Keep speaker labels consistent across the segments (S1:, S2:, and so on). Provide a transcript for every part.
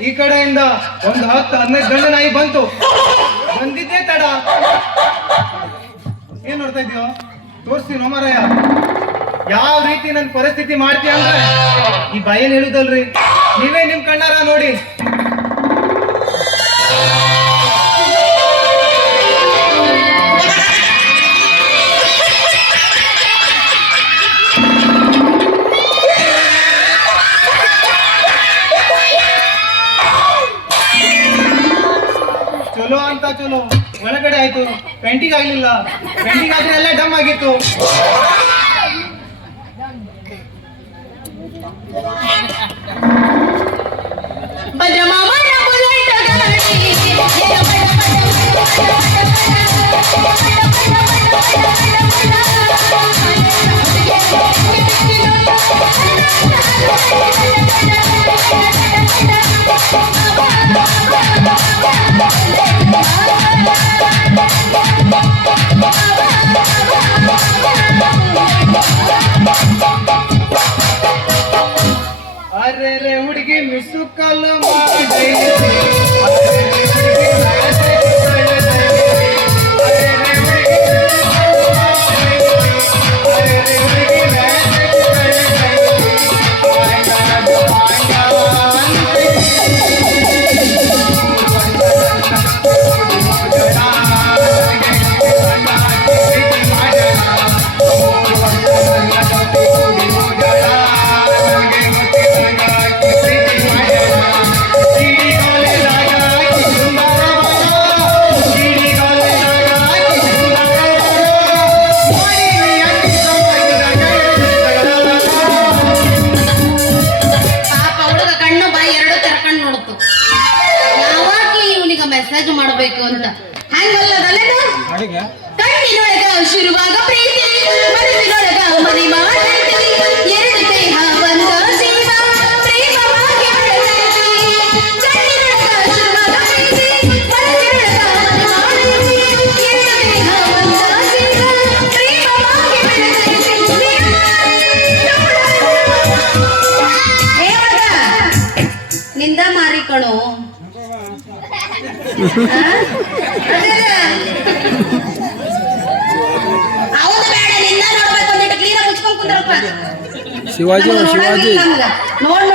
S1: ಈ ಕಡೆಯಿಂದ ಒಂದು ಹತ್ತು ಹದಿನೈದು ಗಂಡ ನಾಯಿ ಬಂತು. ಬಂದಿದ್ದೇ ತಡ. ಏನ್ ನೋಡ್ತಾ ಇದೀಯೋ ತೋರಿಸ್ತೀನೋ ನೋಮರಯ್ಯ. ಯಾವ ರೀತಿ ನನ್ ಪರಿಸ್ಥಿತಿ ಮಾಡ್ತೀಯ ಅಂದ್ರೆ? ಈ ಬಾಯಲ್ಲಿ ಹೇಳುದಲ್ರಿ ನೀವೇ ನಿಮ್ ಕಣ್ಣಾರ ನೋಡಿ. ಒಳಗಡೆ ಆಯ್ತು. ಪೇಂಟಿಂಗ್ ಆಗ್ಲಿಲ್ಲ. ಪೇಂಟಿಂಗ್ ಆದ್ರೆ ಎಲ್ಲ ಡಮ್ ಆಗಿತ್ತು.
S2: ಮಾಡಬೇಕು ಅಂತ. ಹಂಗಲ್ಲದಲ್ಲೇನು ಕಣ್ಣಿನೊಳಗ ಶುರುವಾಗ ಪ್ರೀತಿ ಮನಸ್ಸಿನೊಳಗ ಮನಿಮ ಎರಡು
S3: ಶಿವಾಜಿ ಶಿವಾಜಿ.
S2: ನೋಡ್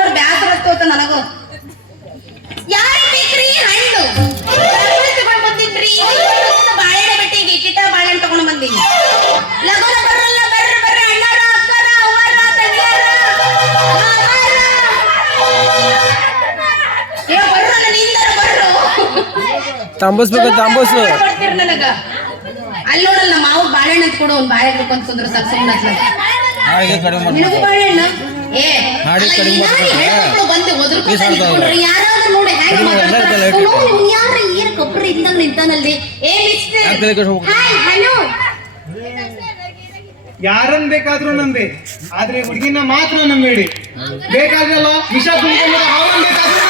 S3: ತಾಂಬಸ್ಬೇಕು ತಾಂಬಸ್.
S2: ಬರ್ತೀರಿ ನನಗ. ಅಲ್ಲಿ ನೋಡಲ್ಲ ನಮ್ಮ ಮಾವು ಬಾಳೆಹಣ್ಣು ಅಂತ ಕೊಡು ಒಂದು ಬಾಳೆ ಹಿಡ್ಕೊಂಡು ಕುಂದ್ರ ಸಾಕು ಸುಮ್ಮನೆ
S3: ಹಾಗೆ ಕಡಿಮೆ
S2: ಬಾಳೆಹಣ್ಣು? ಏ
S3: ಕಡಿಮೆ?
S2: ಬಂದು ಯಾರಾದ್ರೂ ನೋಡಿ ಹೆಂಗ್ ಮಾತಾಡ್ತಾರೆ? ಯಾರು ಏನ್ ಇದ್ದಂಗ್ ನಿಂತಾನಲ್ಲಿ. ಏ ಮಿಸ್ಟರ್? ಹಾಯ್ ಹಲೋ
S1: ಯಾರನ್ ಬೇಕಾದ್ರೂ ನಂಬಿ ಆದ್ರೆ ಹುಡುಗಿನ ಮಾತ್ರ ನಂಬೇಡಿ. ಬೇಕಾದ್ರಲ್ಲ ವಿಷ ಬೇಕಾದ್ರೂ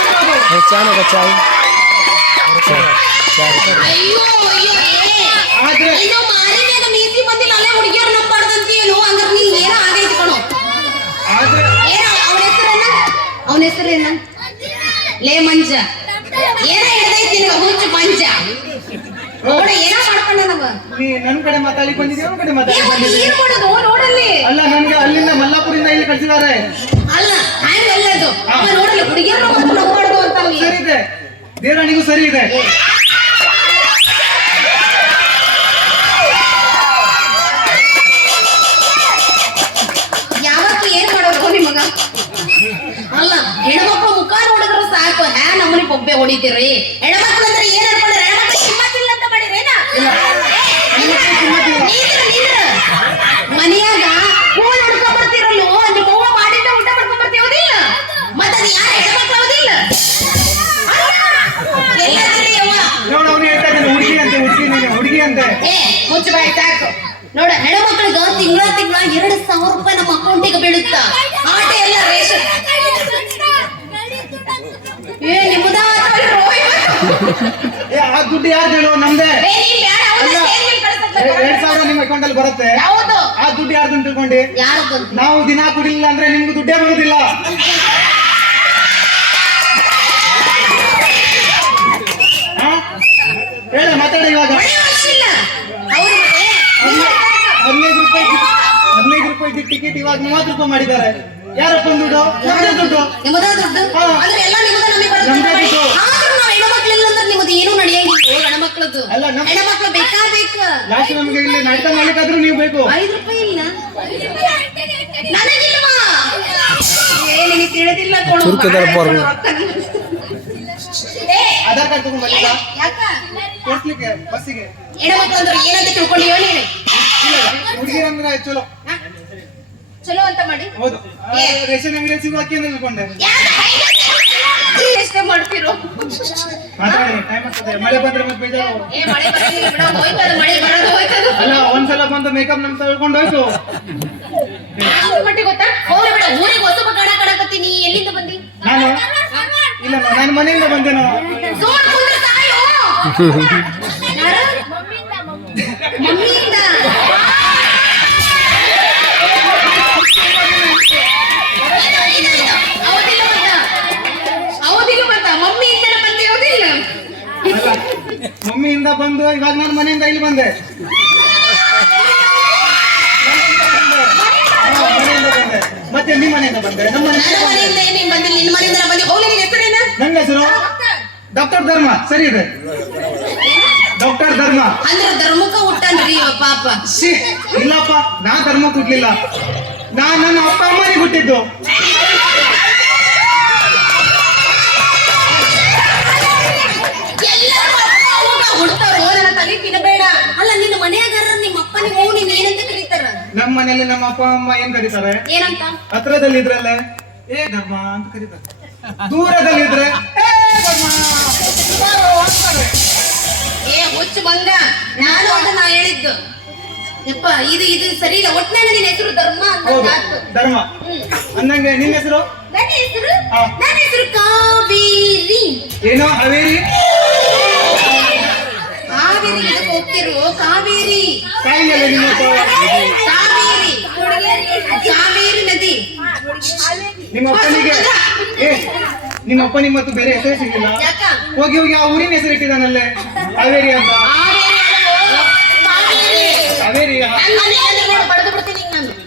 S2: ಅವನ ಹೆಸರೇನ? ಲೇ ಮಂಜ. ಏನ ಹಿಡ್ದೈತಿ ನಿನಗ? ಹುಚ್ಚು ಮಂಜ. ನೋಡ ಏನ ಮಾಡ್ಕೊಂಡ ನವ?
S1: ನೀ ನನ್ ಕಡೆ ಮಾತಾಡಿ ಬಂದಿದ್ಯಾ? ಅವ್ನ ಕಡೆ ಮಾತಾಡಿ ಬಂದಿದ್ಯಾ?
S2: ಏನ್ ಮಾಡೋದು ನೋಡಲ್ಲಿ.
S1: ಅಲ್ಲ ನನಗೆ ಅಲ್ಲಿಂದ ಮಲ್ಲಾಪುರಿಂದ ಇಲ್ಲಿ ಕಳ್ಸಿದ್ದಾರೆ
S2: ಅಲ್ಲ ಹಂಗಲ್ಲ ಅದು ಅವ ನೋಡಲಿ ಹುಡುಗಿಯರು ಮಾತ್ರ ಅಂತ.
S1: ಸರಿ ಇದೆ. ದೇವರಾಣಿಗೂ ಸರಿ ಇದೆ.
S2: ಬೊಬ್ಬೆ ಹೊಡಿತೀರಿ ಹೆಣ್ಮಕ್ಳು ಅಂದ್ರೆ ಏನ್ ಅನ್ಕೊಂಡ್ರೆ ಹೆಣ್ಮಕ್ಳು ಕಿಮ್ಮತ್ತಿಲ್ಲ ಅಂತ ಮಾಡಿರೇನ ಮನೆಯಾಗ ಹೂ ನೋಡ್ಕೊಂಡ್ ಬರ್ತಿರಲ್ಲ ನಿಮ್ಮ ಅವ್ವ ಮಾಡಿದ್ದ ಊಟ ಮಾಡ್ಕೊಂಡ್ ಬರ್ತೀವದಿಲ್ಲ ಮತ್ತ ಅದು ಯಾರ ಹೆಣ್ಮಕ್ಳು ಅವದಿಲ್ಲ
S1: ಹುಡುಗಿ ಅಂತ ಹುಡುಗಿ ನೀನು ಹುಡುಗಿ ಅಂತೆ
S2: ಏ ಮುಚ್ಚು ಬಾಯಿ ಸಾಕು ನೋಡ ಹೆಣ್ಮಕ್ಳಿಗೆ ತಿಂಗಳ ತಿಂಗಳ ಎರಡು ಸಾವಿರ ರೂಪಾಯಿ ನಮ್ಮ ಅಕೌಂಟಿಗೆ ಬೀಳುತ್ತ ಆಟ ಎಲ್ಲ ರೇಷನ್ ಏ ನಿಮ್ಮದ
S1: ಏ ಆ ದುಡ್ಡು ಯಾರು ಹೇಳು ನಮ್ದೇ. ಎರಡ್ ಸಾವಿರ ನಿಮ್ಮ ಅಕೌಂಟ್ ಅಲ್ಲಿ ಬರುತ್ತೆ. ಆ ದುಡ್ಡು ಯಾರ್ದು ತಿಳ್ಕೊಂಡಿ. ನಾವು ದಿನ ಕುಡಿಲಿಲ್ಲ ಅಂದ್ರೆ ನಿಮ್ಗೆ ದುಡ್ಡೇ ಬರುದಿಲ್ಲ. ಹೇಳ ಮಾತಾಡಿ ಇವಾಗ. ಹದಿನೈದು ರೂಪಾಯಿ
S2: ಹದಿನೈದು
S1: ರೂಪಾಯಿ
S2: ಟಿಕೆಟ್ ಇವಾಗ ಮೂವತ್ತು ರೂಪಾಯಿ ಮಾಡಿದ್ದಾರೆ.
S1: ಯಾರಪ್ಪ ದುಡ್ಡು?
S2: ದುಡ್ಡು. ದುಡ್ಡು.
S1: ಲಾಸ್ಟ್ ನಮ್ಗೆ ಇಲ್ಲಿ ನಾಟಕ ಮಾಡ್ಲಿಕ್ಕಾದ್ರೂ ನೀವು ಬೇಕು.
S2: ಐದು ರೂಪಾಯಿ ಇಲ್ಲ. ನನಗಿಲ್ವಾ? ಏ ನಿನಗೆ ತಿಳಿದಿಲ್ಲ ಕೊಡು
S3: ಪರ್ವ.
S1: ಆಧಾರ್ ಕಾರ್ಡ್ ತಗೊಂಡ್ ಬಂದಿಲ್ಲ
S2: ಯಾಕ?
S1: ತೋರ್ಸ್ಲಿಕ್ಕೆ ಬಸ್ಸಿಗೆ.
S2: ಹೆಣ್ಮಕ್ಳು ಅಂದ್ರೆ ಏನಂತ ತಿಳ್ಕೊಂಡಿಯೋ ನೀನು?
S1: ಹುಡುಗಿರಂದ್ರೆ ಚಲೋ.
S2: ಹಾ? ಚಲೋ ಅಂತ ಮಾಡಿ.
S1: ಹೌದು. ಆ, ರೇಷನ್ ಅಂಗಡಿ ಸಿಗೋ ಅಕ್ಕಿ ಅಂತ ತಿಳ್ಕೊಂಡೆ
S2: ಎಷ್ಟೇ ಮಾಡ್ತಿರೋ?
S1: ಮಾತಾಡಿ ಟೈಮ್ ಆಗ್ತದೆ ಮಳೆ ಬಂದ್ರೆ ಮತ್ತೆ ಬೇಜಾರು.
S2: ಏ ಮಳೆ ಬಿಡ ಹೋಯ್ತದ ಮಳೆ ಬರೋದು ಹೋಯ್ತದ
S1: ಅಲ್ಲ ಒಂದ್ಸಲ ಬಂದು ಮೇಕಪ್ ನಮ್ ತಳ್ಕೊಂಡು ಹೋಯ್ತು.
S2: ಮಟ್ಟಿಗೆ ಗೊತ್ತಾ? ಹೋಗ್ಲಿ ಬಿಡ ಊರಿಗೆ ಹೊಸಬ ಕಡ ಕಡಕತ್ತೀನಿ ಎಲ್ಲಿಂದ ಬಂದಿ?
S1: ನಾನು? ಇಲ್ಲ ನಾನು ಮನೆಯಿಂದ ಬಂದೇನೋ
S2: ಜೋರ್ ಬಂದು
S1: ಇವಾಗ ನಾನು ಮನೆಯಿಂದ ಇಲ್ಲಿ ಬಂದೆ. ಮತ್ತೆ ನಿಮ್ಮ ಮನೆಯಿಂದ ಬಂದೆ. ನಮ್ಮ
S2: ನನ್ನ
S1: ಹೆಸರು ಡಾಕ್ಟರ್ ಧರ್ಮ. ಸರಿ ಇದೆ. ಡಾಕ್ಟರ್ ಧರ್ಮ.
S2: ಅಂದ್ರ ಧರ್ಮಕ್ಕ ಹುಟ್ಟನ್ರಿ ಪಾಪ.
S1: ಇಲ್ಲಪ್ಪ ನಾ ಧರ್ಮ ಹುಟ್ಟಲಿಲ್ಲ ನಾ ನನ್ನ ಅಪ್ಪ ಅಮ್ಮನಿಗೆ ಹುಟ್ಟಿದ್ದು.
S2: ನಮ್ಮ
S1: ಮನೆಯಲ್ಲಿ ನಮ್ಮ ಅಪ್ಪ ಅಮ್ಮ ಏನ್ ಕರೀತಾರೆ?
S2: ಏನಂತ?
S1: ಹತ್ರದಲ್ಲಿ ಇದ್ರಲ್ಲ ಏ ಧರ್ಮ ಅಂತ ಕರೀತಾರೆ. ದೂರದಲ್ಲಿ ಇದ್ರೆ ಏ ಧರ್ಮ ಬಾರೋ ಅಂತಾರೆ.
S2: ಏ ಹುಚ್ಚು ಬಂಗ ನಾನು ಅದನ್ನ ಹೇಳಿದ್ದು. ಯಪ್ಪ ಇದು ಇದು ಸರಿ ಇಲ್ಲ. ಒಟ್ನಲ್ಲಿ ನಿನ್ನ ಹೆಸರು ಧರ್ಮ ಅಂತ
S1: ಹೌದು
S2: ಆತು.
S1: ಧರ್ಮ.
S2: ಹ್ಮ್.
S1: ಅಂದಂಗೆ ನಿನ್ನ ಹೆಸರು?
S2: ನನ್ನ ಹೆಸರು?
S1: ಹಾ.
S2: ನನ್ನ ಹೆಸರು ಕಾವೇರಿ.
S1: ಏನೋ ಹಾವೇರಿ?
S2: ಕಾವೇರಿ ಇದಕ್ಕೆ ಹೋಗ್ತಿರು. ಕಾವೇರಿ. ಕಾವೇರಿ. ಕಾವೇರಿ ನದಿ.
S1: ನಿಮ್ಮ ಅಪ್ಪನಿಗೆ ಏ ನಿಮ್ಮ ಅಪ್ಪನಿಗೆ ಮತ್ತು ಬೇರೆ ಹೆಸರು ಸಿಗಲಿಲ್ಲ.
S2: ಯಾಕ?
S1: ಹೋಗಿ ಹೋಗಿ ಆ ಊರಿನ ಹೆಸರು ಇಟ್ಟಿದ್ದಾನಲ್ಲೇ. ಹಾವೇರಿ ಅಂತ.
S2: ಕಾವೇರಿ? ಕಾವೇರಿ.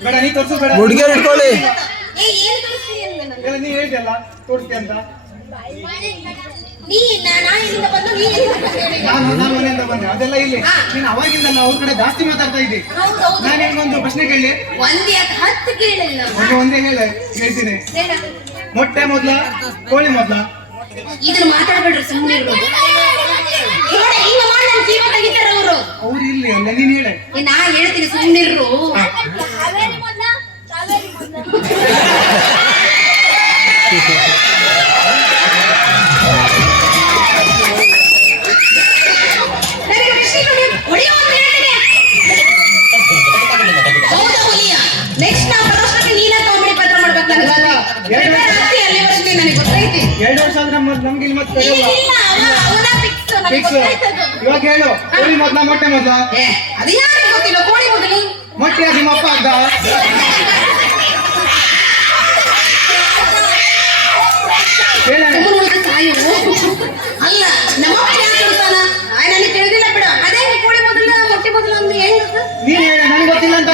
S1: ಬೇಡ ನೀ ತೋರ್ಸು ಬೇಡ.
S3: ಹುಡುಗಿಯರು ಇಟ್ಕೊಳ್ಳಿ
S2: ಏ, ಏನ್ ಕಳ್ಸ್ತಿ ನಾನು?
S1: ನೀ ಹೇಳಿದಲ್ಲ ತೋರಿಸ್ತೀಯ ಅಂತ.
S2: ನೀ ಬಂದು ನೀ ಬಂದೆ ಹೇಳಿ?
S1: ನಾನು ನಾನು ಮನೆಯಿಂದ ಬಂದೆ. ಅದೆಲ್ಲ ಇಲ್ಲಿ
S2: ಹಾ.
S1: ನೀನು ಅವ್ರ ಕಡೆ ಜಾಸ್ತಿ ಮಾತಾಡ್ತಾ ಇದ್ದಿ. ನಾನು ಪ್ರಶ್ನೆ ಕೇಳಿ.
S2: ಒಂದ್ ಯಾಕೆ ಹತ್ತು ಕೇಳಿಲ್ಲ
S1: ಒಂದು ಒಂದೇ ಹೇಳ ಹೇಳ್ತೀನಿ.
S2: ಹೇಳ.
S1: ಮೊಟ್ಟೆ ಮೊದ್ಲ ಕೋಳಿ ಮೊದ್ಲ?
S2: ಇದನ್ನ ಮಾತಾಡ್ಬೇಡ್ರಿ ಸುಮ್ಮನೆ ಇರ್ಬೋದು ನೋಡ ಹಿಂಗ ಮಾಡಿ ನನ್ನ ಜೀವ ತೆಗಿತಾರ ಅವರು.
S1: ಅವ್ರು ಇಲ್ಲಿ ಅಲ್ಲ ನೀನ್ ಹೇಳ.
S2: ನಾ ಹೇಳ್ತೀನಿ ಸುಮ್ಮನಿರ್ರು
S1: ಇವಾಗ ಹೇಳು. ಕೋಳಿ ಮೊದ್ಲ ಮೊಟ್ಟೆ ಮೊದ್ಲ.
S2: ಅದು ಯಾರಿಗೆ ಗೊತ್ತಿಲ್ಲ? ಕೋಳಿ ಮೊದಲು.
S1: ಮೊಟ್ಟೆ ನಿಮ್ಮ ಅಪ್ಪ ಅದ್ದ
S2: ಅಲ್ಲ ನಮ್ಮ ಕೊಡ್ತಾನ ನನಗೆ ತಿಳಿದಿಲ್ಲ ಬಿಡ. ಅದೇ ಕೋಳಿ ಮೊದಲು ಮೊಟ್ಟೆ ಮೊದಲು ಅಂದ್ರೆ ಹೆಂಗ
S1: ನೀನ್ ಹೇಳ ನನ್ಗೆ ಗೊತ್ತಿಲ್ಲ ಅಂತ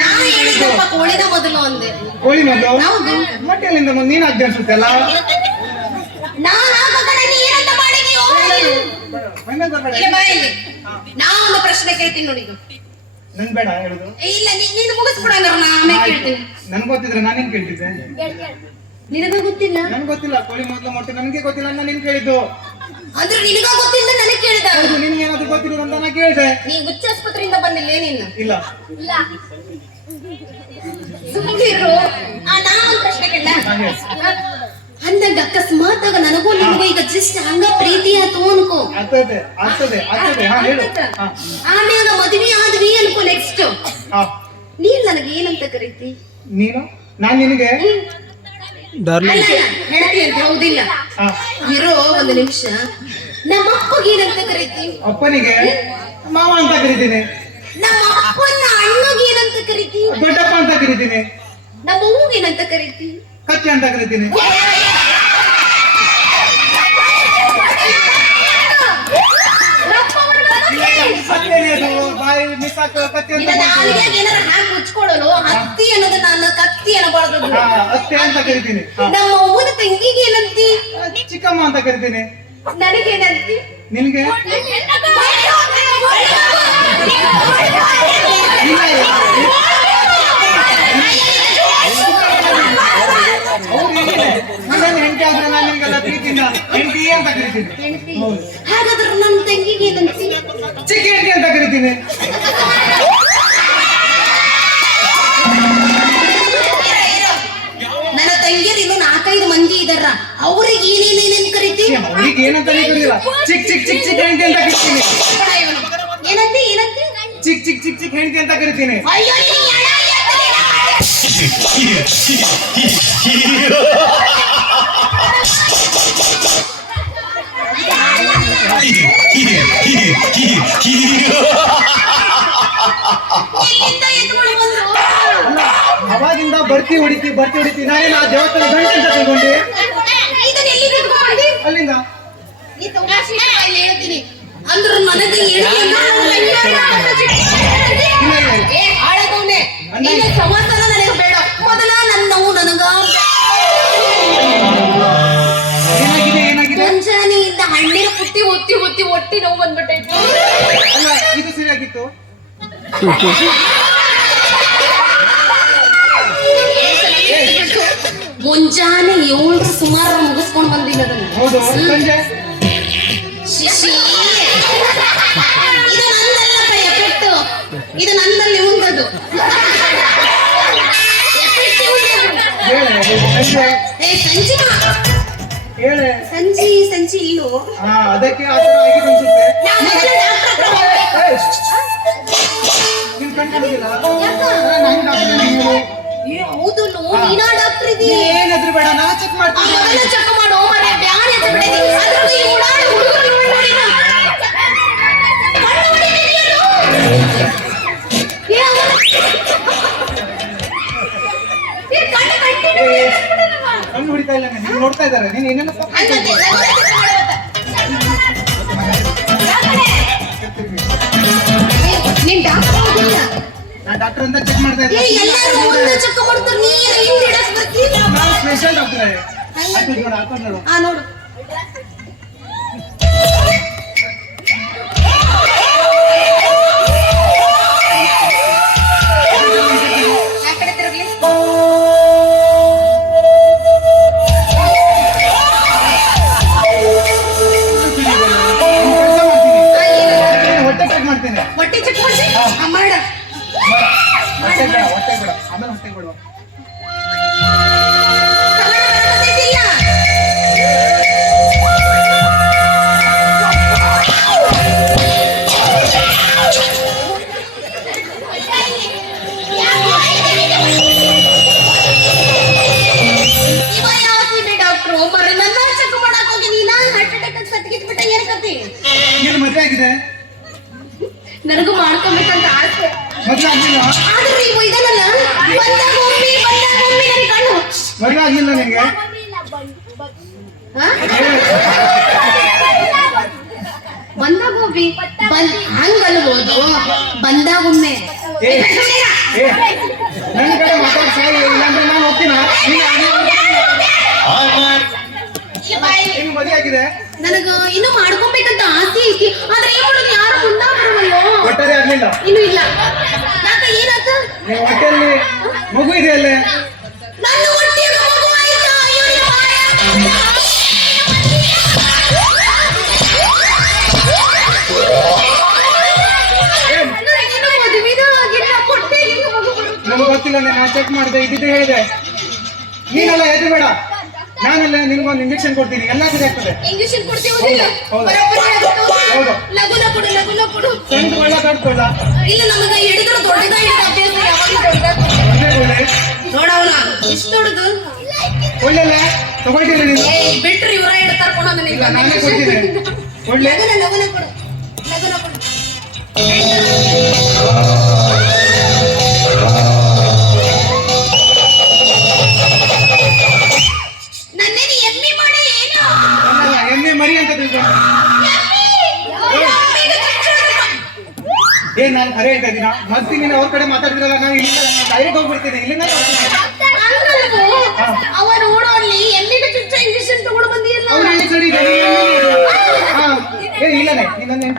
S2: ಕೋಳಿನ ಮೊದಲು ಅಂದೆ.
S1: ಕೋಳಿ ಮೊದಲು? ಮೊಟ್ಟೆ ಅಲ್ಲಿಂದ ನೀನ್ ಅದ್ದೆ ಅನ್ಸುತ್ತೆ ಅಲ್ಲ?
S2: ಇಲ್ಲ ಬಾ ಇಲ್ಲಿ ನಾ ಒಂದು ಪ್ರಶ್ನೆ ಕೇಳ್ತೀನಿ ನೋಡಿ.
S1: ನನ್ ಬೇಡ ಹೇಳುದು.
S2: ಇಲ್ಲ ನೀ- ನೀನು ಮುಗಿಸ್ಬಿಡ ಹಂಗಾರೆ ನಾ ಆಮೇಲೆ ಕೇಳ್ತೀನಿ.
S1: ನನ್ ಗೊತ್ತಿದ್ರೆ ನಾನು ಹೆಂಗ್ ಕೇಳ್ತಿದ್ದೆ?
S2: ನಿನಗ ಗೊತ್ತಿಲ್ಲ?
S1: ನನ್ ಗೊತ್ತಿಲ್ಲ. ಕೋಳಿ ಮೊದಲು ಮೊಟ್ಟೆ ನನಗೆ ಗೊತ್ತಿಲ್ಲ ಅಂತ ನಿನ್ ಕೇಳಿದ್ದು.
S2: ಅಂದ್ರೆ ನಿನಗ ಗೊತ್ತಿಲ್ಲ ನನಗೆ ಕೇಳಿದ.
S1: ಹೌದು ನಿನ್ಗೆ ಏನಾದ್ರು ಗೊತ್ತಿರೋದು ಅಂತ ನಾ ಕೇಳಿದೆ.
S2: ನೀ ಹುಚ್ಚ ಆಸ್ಪತ್ರೆಯಿಂದ ಬಂದಿಲ್ಲ ಏನಿಲ್ಲ?
S1: ಇಲ್ಲ.
S2: ಇಲ್ಲ. ಸುಮ್ಮನಿರು ಆ ನಾ ಒಂದು ಪ್ರಶ್ನೆ ಕೇಳ. ಅಂದಾಗ ಅಕಸ್ಮಾತ್ ಆಗ ನನಗೂ ನಿಮಗೂ ಈಗ ಜಸ್ಟ್ ಹಂಗ ಪ್ರೀತಿ ಆತು ಅನ್ಕೋ.
S1: ಆಗ್ತದೆ ಆಗ್ತದೆ ಆಗ್ತದೆ. ಹಾ ಹೇಳು. ಹಾ.
S2: ಆಮ್ಯಾಗ ಮದ್ವಿ ಆದ್ವಿ ಅನ್ಕೋ ನೆಕ್ಸ್ಟ್
S1: ಹಾ.
S2: ನೀನ್ ನನಗೆ ಏನಂತ ಕರೀತಿ?
S1: ನೀನು? ನಾನ್ ನಿನಗೆ?
S3: ಡಾರ್ಲಿಂಗ್
S2: ಹೆಂಡತಿ ಅಂತ ಹೌದಿಲ್ಲ. ಇರೋ ಒಂದು ನಿಮಿಷ. ನಮ್ಮ ಅಪ್ಪಗೆ ಏನಂತ ಕರೀತಿ?
S1: ಅಪ್ಪನಿಗೆ? ಮಾವ ಅಂತ ಕರಿತೀನಿ.
S2: ನಮ್ಮ ಅಪ್ಪನ ಅಣ್ಣಗೆ ಏನಂತ ಕರೀತಿ?
S1: ದೊಡ್ಡಪ್ಪ ಅಂತ ಕರಿತೀನಿ.
S2: ನಮ್ಮ ಅವ್ವಗೆ ಏನಂತ ಕರೀತಿ?
S1: ಕಚ್ಚೆ ಅಂತ ಕರಿತೀನಿ ಬಾಯಿ ಮಿಸ್ ಸಾಕು ಕತ್ತಿ ಅಂತ
S2: ಹಾಕಿ ಮುಚ್ಕೊಳ್ಳಲು ಹತ್ತಿ ಅನ್ನೋದು ನನ್ನ ಕತ್ತಿ ಅನ್ನಬಾರ್ದು
S1: ಹಾ, ಅತ್ತೆ ಅಂತ ಕರಿತೀನಿ ಹಾ.
S2: ನಮ್ಮ ಅವ್ವನ ತಂಗಿಗೆ ಏನಂತಿ
S1: ಚಿಕ್ಕಮ್ಮ ಅಂತ ಕರಿತೀನಿ
S2: ನನಗೇನಂತಿ
S1: ನಿನ್ಗೆ ಅವ್ರು ಹೀಗಿದೆ. ನಾನು ಅಂತ ಕರಿತೀನಿ.
S2: ಹಾಗಾದ್ರೆ ನನ್ನ ತಂಗಿಗೆ ಏನಂತ
S1: ಚಿಕ್ಕ ಅಂತ ಕರಿತೀನಿ.
S2: ನನ್ನ ತಂಗಿಯರು ಇನ್ನು ನಾಲ್ಕೈದು ಮಂದಿ ಇದಾರ ಅವ್ರಿಗೆ ಏನೇನೇನೇನ್ ಕರಿತಿ
S1: ಅವ್ರಿಗೆ ಏನಂತ ಕರೀಲ್ಲ ಚಿಕ್ ಚಿಕ್ಕ ಚಿಕ್ ಚಿಕ್ಕ ಹೆಂಡತಿ ಅಂತ ಕರಿತೀನಿ
S2: ಏನಂತೆ ಏನಂತೆ
S1: ಚಿಕ್ಕ ಚಿಕ್ಕ ಚಿಕ್ಕ ಚಿಕ್ ಹೆಂಡಿ ಅಂತ ಕರಿತೀನಿ
S2: ಅಯ್ಯೋ
S1: ಅವಾಗಿಂದ ಬರ್ತಿ ಹೊಡಿತಿ ಬರ್ತಿ ಹೊಡಿತಿ ನಾನೇನು ಆ ದೇವಸ್ಥಾನ ಗಂಟೆ ಅಂತ ತಿಳ್ಕೊಂಡೆ
S2: ಇದನ್ನ ಎಲ್ಲಿಂದ ಎತ್ಕೊಂಡು ಬಂದಿ?
S1: ಅಲ್ಲಿಂದ
S2: ನೀ ತಮಾಷೆ ಇಲ್ಲ, ಇಲ್ಲಿ ಹೇಳ್ತೀನಿ ಅಂದ್ರ ನನಗೆ ಎಲ್ಲಿ ಅಂದ್ರ ನನ್ನ ತಂಗಿ
S1: ಇಲ್ಲ ಇಲ್ಲ ಇಲ್ಲ
S2: ಏ ಆಳದವನೆ ನಿನ್ನ ಸಮಾಧಾನ ಹಣ್ಣಿನ ಪುಟ್ಟಿ ಒತ್ತಿ ಒತ್ತಿ ಒಟ್ಟಿ ನೋವು ಬಂದ್ಬಿಟ್ಟೈತೆ.
S1: ಅಲ್ಲ ಇದು ಸರಿಯಾಗಿತ್ತು?
S2: ಮುಂಜಾನೆ ಏಳರ ಸುಮಾರು ಮುಗಿಸ್ಕೊಂಡು ಬಂದಿಲ್ಲ ಅದನ್ನ.
S1: ಹೌದು ಸಂಜೆ?
S2: ಶಿಶಿ. ಇದು ನಂದಲ್ಲಪ್ಪ ಎಫೆಕ್ಟ್. ಇದು ನಂದಲ್ಲಿ ಉಂಟದು.
S1: ಸಂಜೆ?
S2: ಏ ಸಂಜಿಮಾ
S1: ಹೇಳೆ
S2: ಸಂಜಿ ಸಂಜಿ ಇಲ್ಲು
S1: ಹಾ ಅದಕ್ಕೆ ಆ ಥರ ಆಗಿದೆ ಅನ್ಸುತ್ತೆ ನಿಮ್ ಕಣ್ ನಾನು ಡಾಕ್ಟರ್ ನೀವು
S2: ಏ ಹೌದು ನೀನಾ ಡಾಕ್ಟರ್
S1: ಬೇಡ ನಾ ಚೆಕ್ ಮಾಡ್ತೀನಿ
S2: ಚೆಕ್ ಮಾಡು ಮರೆ ಬ್ಯಾನ್ ಅದ್ರಲ್ಲಿ ಈ ಉಡಾಳ ಹುಡುಗರು? ಏ ಕಣ್ಣು ಕಟ್ಟಿನ
S1: ಇಲ್ಲ ನೀನು ನೋಡ್ತಾ ಇದ್ದಾರೆ ನೀನು ಏನೇನೋ
S2: ನೀನ್ ಡಾಕ್ಟರ್
S1: ನಾ ಡಾಕ್ಟರ್ ಅಂತ ಚೆಕ್ ಮಾಡ್ತಾ
S2: ಇದ್ದಾರೆ ಎಲ್ಲರೂ ಚೆಕ್ ಮಾಡ್ತಾರೆ ನೀ ಇಡಕ್ ಬರ್ತೀಯ?
S1: ನಾನು ಸ್ಪೆಷಲ್ ಡಾಕ್ಟರ್
S2: ಆ ನೋಡು. ನಿನಗೆ? ಹಾ? ಬಂದಾಗ ಒಮ್ಮೆ ಬಂದ್ ಹಂಗಲ್ಬೋದು? ಬಂದಾಗ ಒಮ್ಮೆ
S1: ಏ ಏ ನನ್ನ ಕಡೆ ಮಾತಾಡ್ ಸಾಯಿ ಇಲ್ಲಾಂದ್ರೆ ನಾನು ಹೋಗ್ತೀನ?
S2: ನನಗ ಇನ್ನು ಮಾಡ್ಕೊಬೇಕಂತ ಆಸೆ ಐತಿ. ಆದ್ರೆ ಏನ್ ಮಾಡೋದು ಯಾರು ಮುಂದ ಬರವಲ್ಲೋ
S1: ಆಗ್ಲಿಲ್ಲ.
S2: ಇನ್ನು ಇಲ್ಲ. ಯಾಕ
S1: ಹೊಟ್ಟೆಯಲ್ಲಿ ಮಗು ಇದೆ ಗೊತ್ತಿಲ್ಲ ನಾನು ಚೆಕ್ ಮಾಡಿದೆ ಇದ್ದಿದ್ದು ಹೇಳಿದೆ. ನೀನೆಲ್ಲ ಎದ್ದು ಬೇಡ. ನಾನೆಲ್ಲ ನಿನ್ಗೊಂದು ಇಂಜೆಕ್ಷನ್ ಕೊಡ್ತೀನಿ ಎಲ್ಲ ಆಗ್ತದೆ.
S2: ಇಂಜೆಕ್ಷನ್ ಕೊಡ್ತೀವಲ್ಲ
S1: ಹೌದು.
S2: ಲಗುನ ಕೊಡು ಲಗುನ ಕೊಡು.
S1: ಸಣ್ಣ ಒಳ್ಳ ದೊಡ್ಡ
S2: ಇಲ್ಲ ನಮಗೆ ಹಿಡಿದ್ರೆ ದೊಡ್ಡದ ಹಿಡಿದ ಅಭ್ಯಾಸ ಯಾವಾಗ್ಲೂ ದೊಡ್ಡದ? ನೋಡವನ ಇಷ್ಟು ದೊಡ್ಡದು?
S1: ಒಳ್ಳೆ ತಗೊಳ್ತೀನಿ ನೀನು?
S2: ಬಿಟ್ರಿ ಇವರ ಹಿಡಿದು ಕರ್ಕೊಂಡು
S1: ನನಗೆ ನಾನೇ ಕೊಡ್ತೀನಿ. ಒಳ್ಳೆ.
S2: ಲಗುನ ಲಗುನ ಕೊಡು ಲಗುನ ಕೊಡು.
S1: ಮತ್ತೆ ನೀನು ಅವ್ರ ಕಡೆ ಮಾತಾಡಿದ್ರಲ್ಲ ನಾನು ಇಲ್ಲಿಂದ ಡೈರೆಕ್ಟ್ ಹೋಗ್ಬಿಡ್ತೀನಿ. ಇಲ್ಲಿಂದ ಅವನು
S2: ಓಡೋಲ್ಲಿ ಎಲ್ಲಿಂದ ಚುಚ್ಚ ಇಂಜೆಕ್ಷನ್ ತಗೊಂಡು ಬಂದಿಯಲ್ಲ? ಅವ್ರು ಇಲ್ಲ ಇಲ್ಲ ನಿನ್ನ